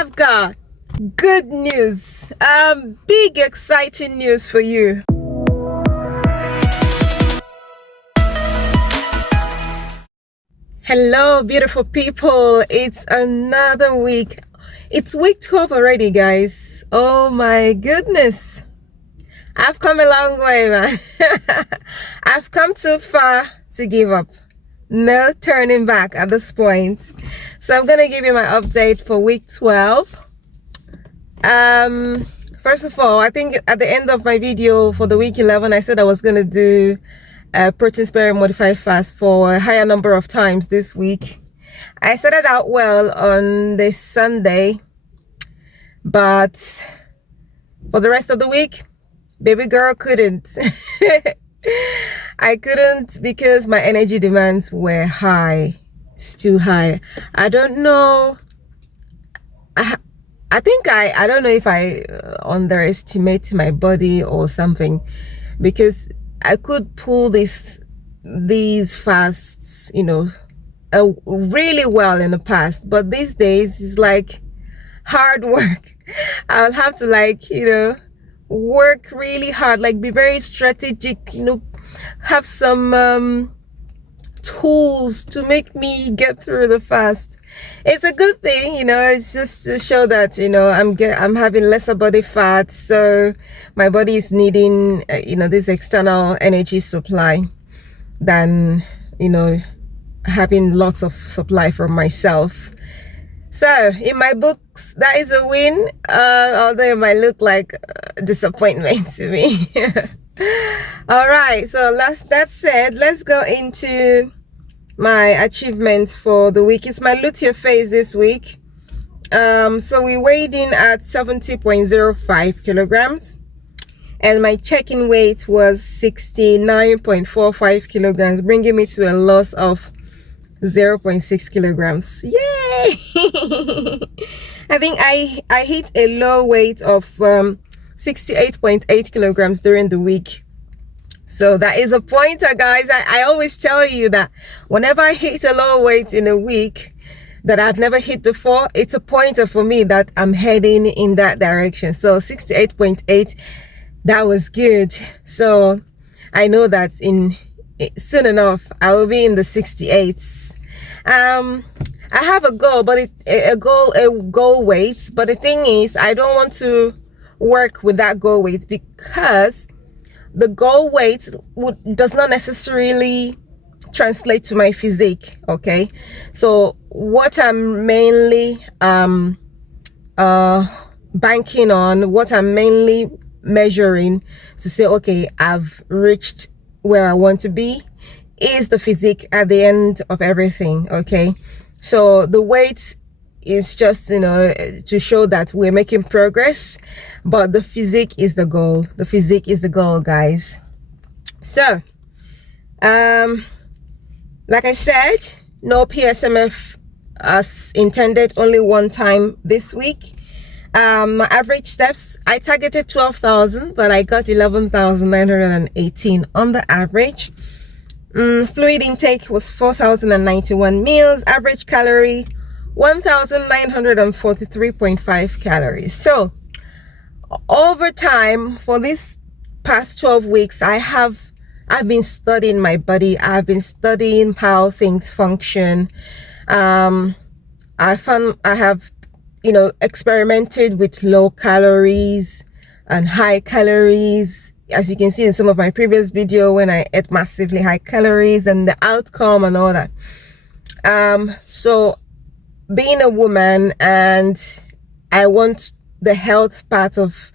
I've got good news, big exciting news for you. Hello, beautiful people. It's another week. It's week 12 already, guys. Oh my goodness. I've come a long way, man. I've come too far to give up. No turning back at this point. So I'm going to give you my update for week 12. First of all, I think at the end of my video for the week 11, I said I was going to do a protein sparing modified fast for a higher number of times this week. I started out well on this Sunday, but for the rest of the week, baby girl couldn't. I couldn't because my energy demands were high. It's too high. I don't know. I don't know if I underestimate my body or something, because I could pull these fasts, really well in the past, but these days it's like hard work. I'll have to work really hard, like be very strategic, have some tools to make me get through the fast. It's a good thing, it's just to show that I'm having lesser body fat, so my body is needing this external energy supply than having lots of supply from myself. So in my books, that is a win, although it might look like disappointment to me. All right, so that said, let's go into my achievement for the week. It's my luteal phase this week. So we weighed in at 70.05 kilograms, and my check-in weight was 69.45 kilograms, bringing me to a loss of 0.6 kilograms. Yay! I think I hit a low weight of 68.8 kilograms during the week. So that is a pointer, guys. I always tell you that whenever I hit a low weight in a week that I've never hit before, it's a pointer for me that I'm heading in that direction. So 68.8, that was good. So I know that soon enough I will be in the 68s. I have a goal, but a goal weight. But the thing is, I don't want to work with that goal weight because the goal weight does not necessarily translate to my physique. Okay, so what I'm mainly banking on, what I'm mainly measuring to say, okay, I've reached where I want to be, is the physique at the end of everything. Okay, so the weight is just to show that we're making progress, but the physique is the goal. The physique is the goal, guys. So like I said, no PSMF as intended, only one time this week. My average steps, I targeted 12,000, but I got 11,918 on the average. Fluid intake was 4,091 mils. Average calorie 1,943.5 calories. So over time, for this past 12 weeks, I've been studying my body. I've been studying how things function. I have experimented with low calories and high calories, as you can see in some of my previous video when I ate massively high calories and the outcome and all that. So being a woman, and I want the health part of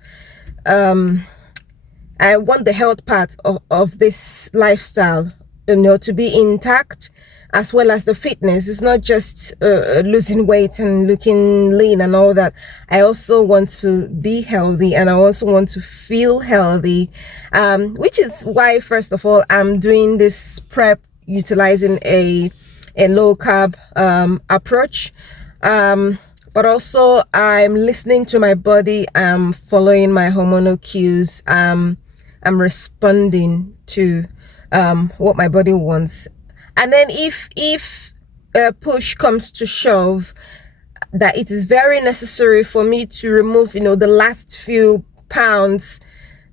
this lifestyle, to be intact, as well as the fitness. It's not just losing weight and looking lean and all that. I also want to be healthy, and I also want to feel healthy, which is why, first of all, I'm doing this prep utilizing a low carb approach, but also I'm listening to my body. I'm following my hormonal cues. I'm responding to what my body wants. And then if push comes to shove, that it is very necessary for me to remove, the last few pounds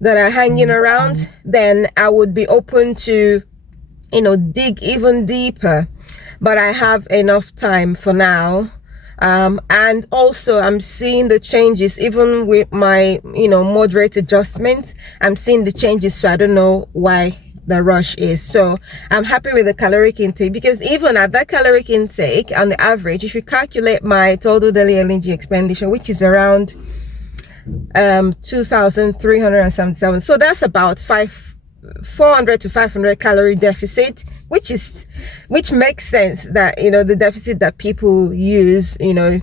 that are hanging around, then I would be open to, dig even deeper. But I have enough time for now. And also I'm seeing the changes, even with my, moderate adjustments, I'm seeing the changes. So I don't know why the rush is. So I'm happy with the caloric intake, because even at that caloric intake, on the average, if you calculate my total daily energy expenditure, which is around 2,377, so that's about 400 to 500 calorie deficit, which makes sense, that the deficit that people use to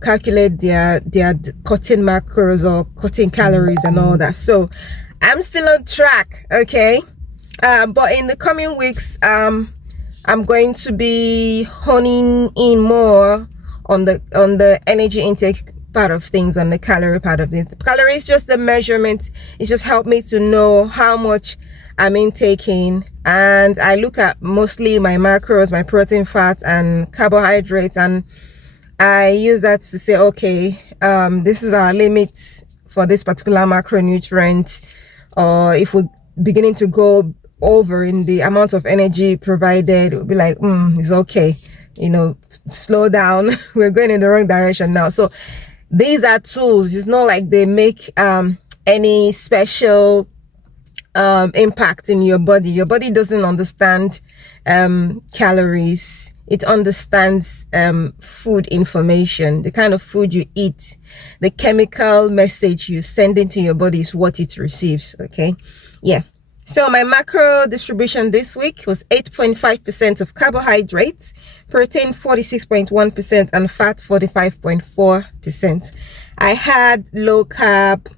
calculate their cutting macros or cutting calories and all that. So I'm still on track, okay? But in the coming weeks, I'm going to be honing in more on the energy intake part of things, on the calorie part of things. Calorie is just the measurement. It just helped me to know how much I'm intaking, and I look at mostly my macros, my protein, fat, and carbohydrates, and I use that to say, okay, this is our limit for this particular macronutrient. Or if we're beginning to go over in the amount of energy provided, we'll be like, it's okay, slow down. We're going in the wrong direction now. So these are tools. It's not like they make any special impact in your body. Your body doesn't understand calories. It understands food information, the kind of food you eat, the chemical message you send into your body is what it receives. Okay, yeah. So my macro distribution this week was 8.5% of carbohydrates, protein 46.1%, and fat 45.4%. I had low carb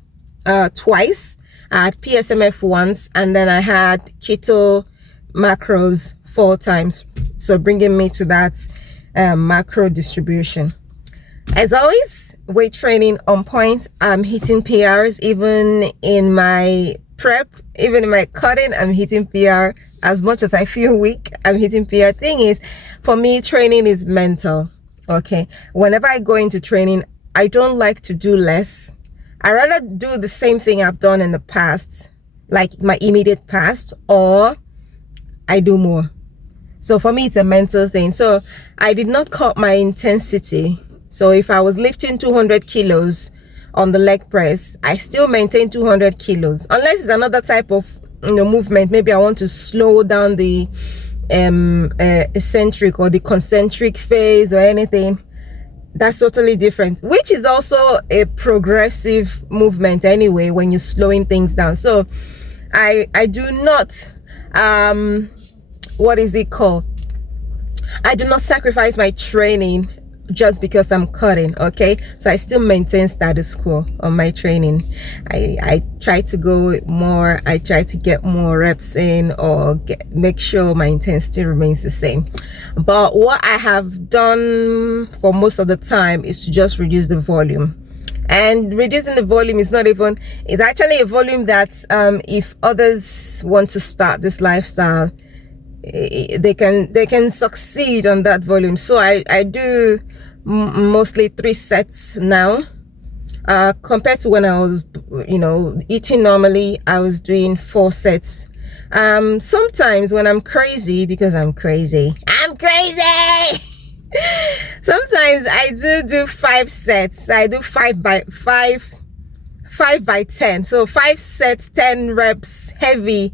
twice. I had PSMF once, and then I had keto macros 4 times. So bringing me to that macro distribution. As always, weight training on point. I'm hitting PRs even in my prep, even in my cutting. I'm hitting PR. As much as I feel weak, I'm hitting PR. Thing is, for me, training is mental. Okay, whenever I go into training, I don't like to do less. I rather do the same thing I've done in the past, like my immediate past, or I do more. So for me, it's a mental thing. So I did not cut my intensity. So if I was lifting 200 kilos on the leg press, I still maintain 200 kilos. Unless it's another type of movement. Maybe I want to slow down the eccentric or the concentric phase or anything. That's totally different, which is also a progressive movement anyway when you're slowing things down. So I do not what is it called? I do not sacrifice my training just because I'm cutting, okay? So I still maintain status quo on my training. I try to go more, I try to get more reps in, or make sure my intensity remains the same. But what I have done for most of the time is to just reduce the volume. And reducing the volume is not even, it's actually a volume that if others want to start this lifestyle, they can succeed on that volume. So I do mostly 3 sets now, compared to when I was eating normally. I was doing 4 sets. Sometimes when I'm crazy, because I'm crazy sometimes I do 5 sets. I do 5 by 10, so 5 sets, 10 reps, heavy,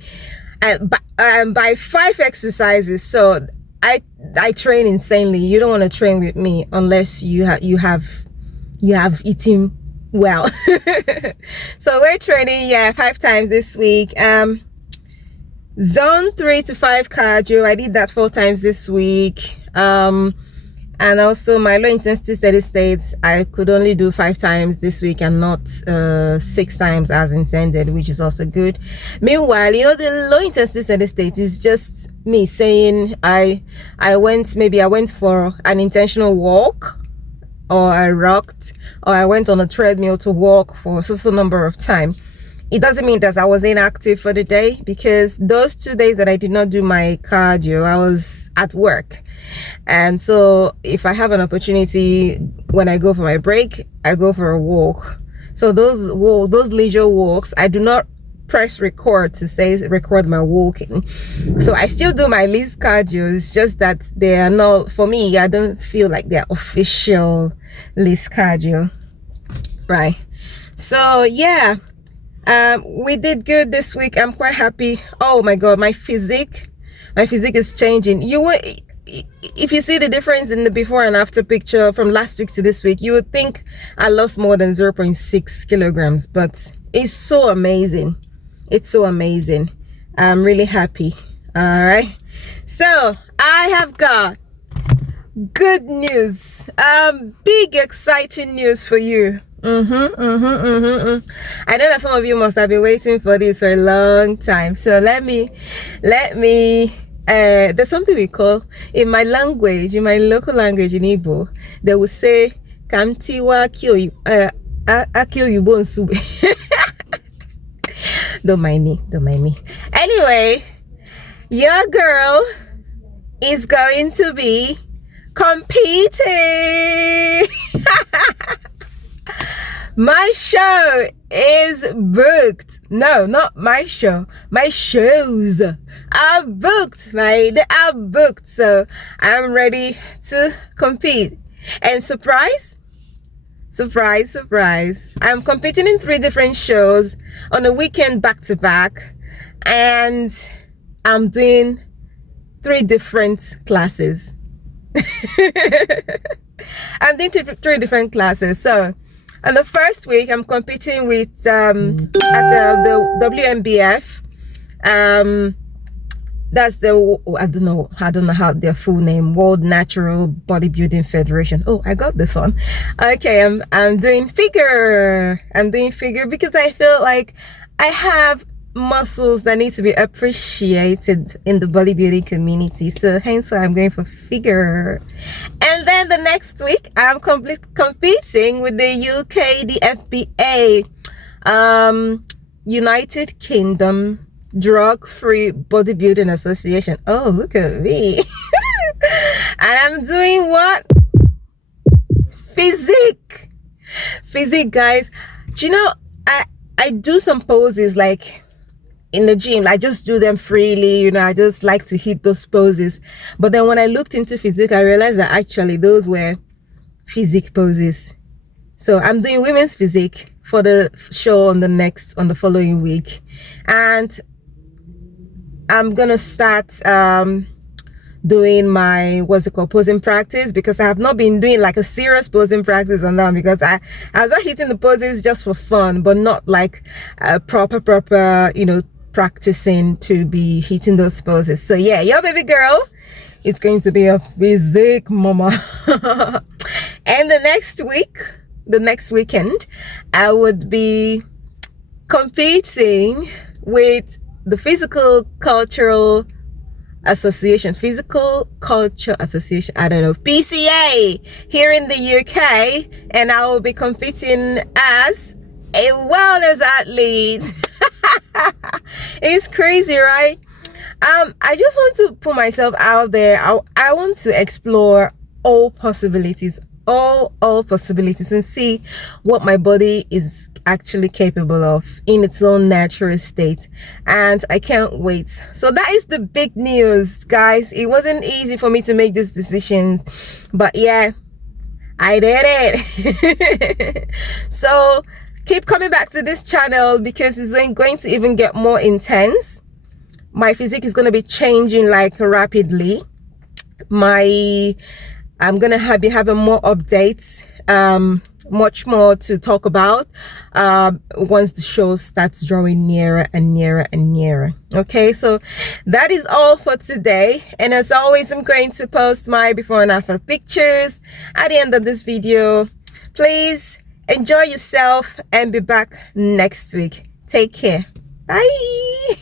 by 5 exercises. So I train insanely. You don't want to train with me unless you have eaten well. So we're training 5 times this week. Zone 3 to 5 cardio. I did that 4 times this week. And also my low intensity steady states, I could only do 5 times this week and not 6 times as intended, which is also good. Meanwhile, the low intensity steady state is just me saying I went for an intentional walk, or I rocked, or I went on a treadmill to walk for a certain number of time. it doesn't mean that I was inactive for the day, because those 2 days that I did not do my cardio, I was at work. And so if I have an opportunity, when I go for my break, I go for a walk. So those leisure walks, I do not press record to say record my walking. So I still do my least cardio. It's just that they are not, for me, I don't feel like they're official least cardio, right? So yeah, we did good this week. I'm quite happy. Oh my god, my physique is changing. If you see the difference in the before and after picture from last week to this week, you would think I lost more than 0.6 kilograms, but it's so amazing. It's so amazing. I'm really happy. All right, so I have got good news, big exciting news for you. I know that some of you must have been waiting for this for a long time, so let me there's something we call, in my language, in my local language in Igbo, they will say Kamtiwa Akio Yubon. Don't mind me. Anyway, your girl is going to be competing. My show is booked. No, not my show. My shows are booked. They are booked. So I'm ready to compete. And surprise, I'm competing in 3 different shows on a weekend back to back, and I'm doing 3 different classes. I'm doing 3 different classes. So on the first week, I'm competing with at the WMBF. That's the, I don't know how their full name, World Natural Bodybuilding Federation. Oh, I got this one. Okay, I'm doing figure. I'm doing figure because I feel like I have muscles that need to be appreciated in the bodybuilding community. So hence why I'm going for figure. And then the next week, I'm competing with the UK, the FBA, United Kingdom Drug-Free Bodybuilding Association. Oh, look at me. And I'm doing what? Physique, guys. Do you know, I do some poses like in the gym. I just do them freely, you know. I just like to hit those poses. But then when I looked into physique, I realized that actually those were physique poses. So I'm doing women's physique for the show on the following week, and I'm gonna start doing my posing practice, because I have not been doing like a serious posing practice on that, because I was not hitting the poses just for fun, but not like a proper, you know, practicing to be hitting those poses. So yeah, your baby girl is going to be a physique mama. And the next weekend, I would be competing with the Physical Culture Association, I don't know, PCA here in the UK, and I will be competing as a wellness athlete. It's crazy, right? I just want to put myself out there. I want to explore all possibilities, all possibilities, and see what my body is actually capable of in its own natural state. And I can't wait. So that is the big news, guys. It wasn't easy for me to make this decision, but yeah, I did it. So keep coming back to this channel, because it's going to even get more intense. My physique is going to be changing like rapidly. I'm gonna be having more updates, much more to talk about once the show starts drawing nearer and nearer. Okay, so that is all for today, and as always, I'm going to post my before and after pictures at the end of this video. Please enjoy yourself and be back next week. Take care. Bye.